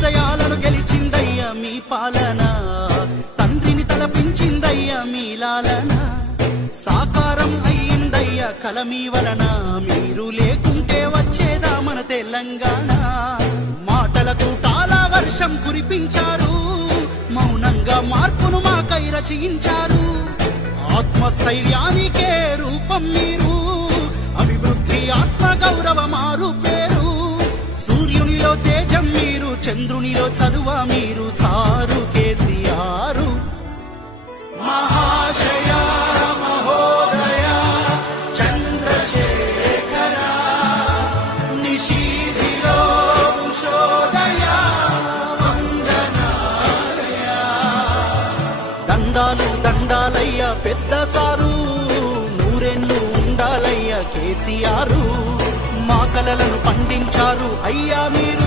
హృదయాలను గెలిచిందయ్యా మీ పాలన, తండ్రిని తలపించిందయ్యా మీ లాలన, సాకారం అయ్యిందయ్యా కల మీ వలన, మీరు లేకుంటే వచ్చేదా మన తెలంగాణ. మాటల తూటాల వర్షం కురిపించారు, మౌనంగా మార్పును మాకై రచయించారు. ఆత్మస్థైర్యానికే రూపం మీరు, అభివృద్ధి ఆత్మ గౌరవ మారు పేరు. సూర్యునిలో తేజం మీరు, చంద్రునిలో చదువ మీరు, సారు కేసీఆర్. మహాశయ మహోదయ చంద్రశేఖర, నిశీధిలో ఉషోదయ వందనాలయ. దండాలు దండాలయ్య పెద్ద సారు, నూరేళ్లు ఉండాలయ్య కేసీఆర్. మా కలలను పండించారు అయ్యా మీరు.